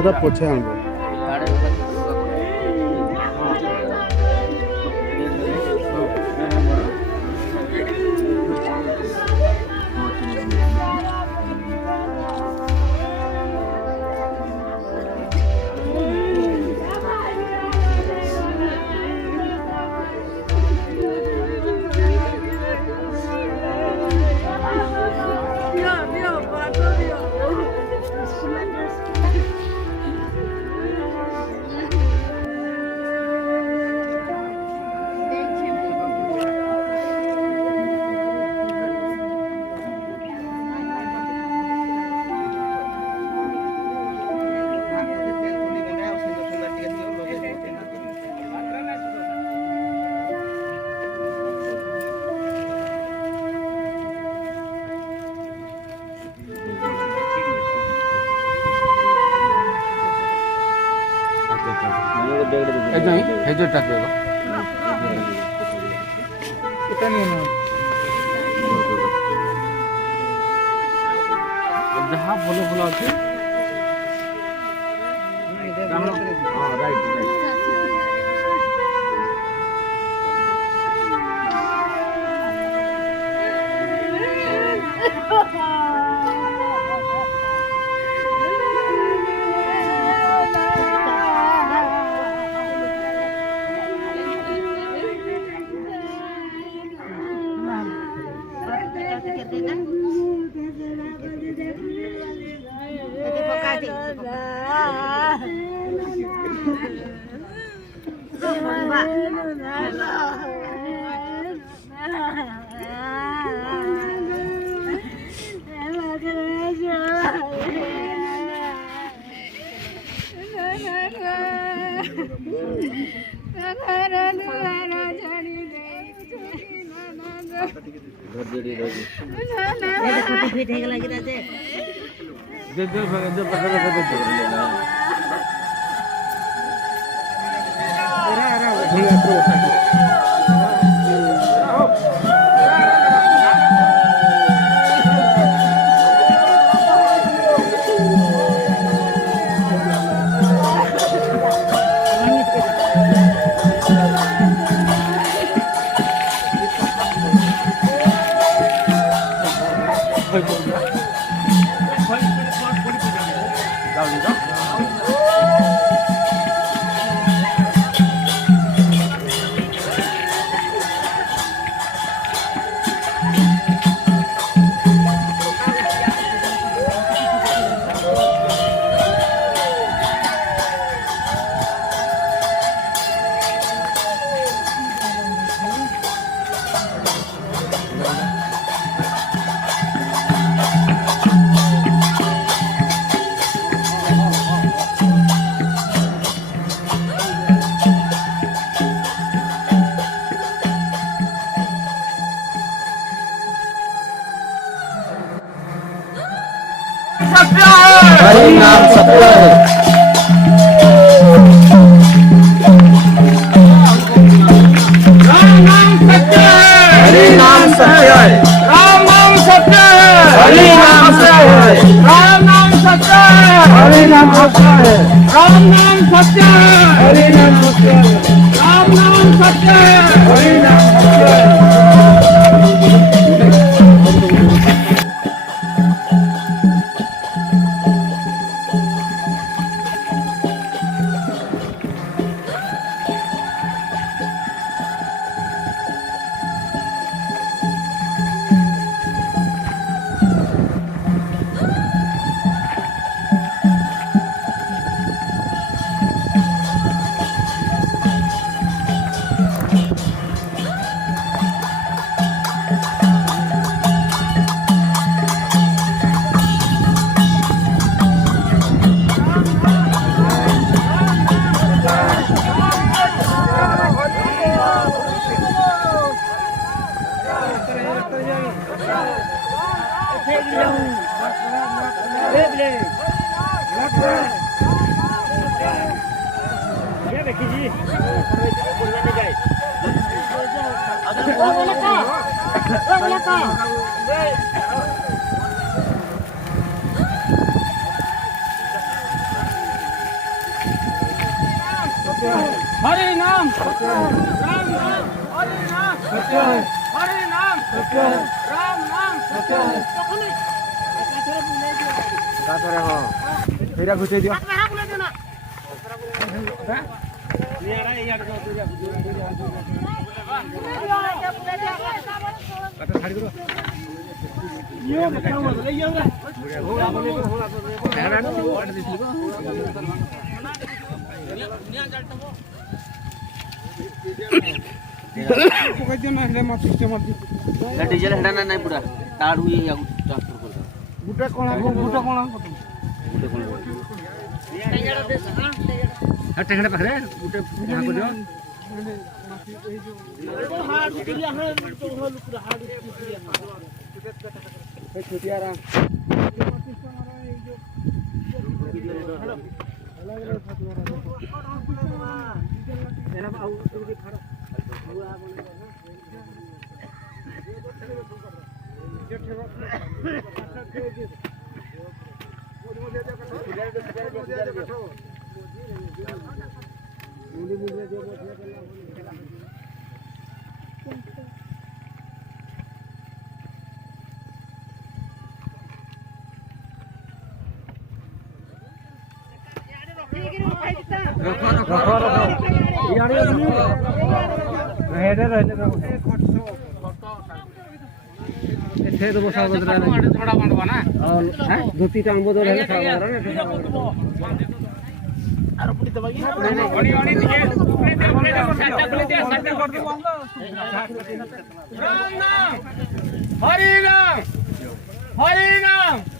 সেটা পছে আনবো। जहाँ बोलो बोला हरि नाम सत्य है। राम नाम सत्य है। हरि नाम सत्य है। राम नाम सत्य है। हरि नाम सत्य है। राम नाम सत्य है। हरि नाम सत्य है। राम नाम सत्य है। हरि नाम सत्य है। राम नाम सत्य है। हरि नाम सत्य है। हरि नाम राम नाम हरि नाम हरि नाम राम नाम ସେଇଟା ଘୁଚେଇ ଦିଅ डीजल हेडा ना नहीं पूरा तार हुई या ट्रांसफर कर दो ଗୁଟେ କଣ टेंगड़ा पाखरे गुटे कोना को दियो ଛୋଟିଆରା धोती टांग बोल रहे हरि नाम हरि नाम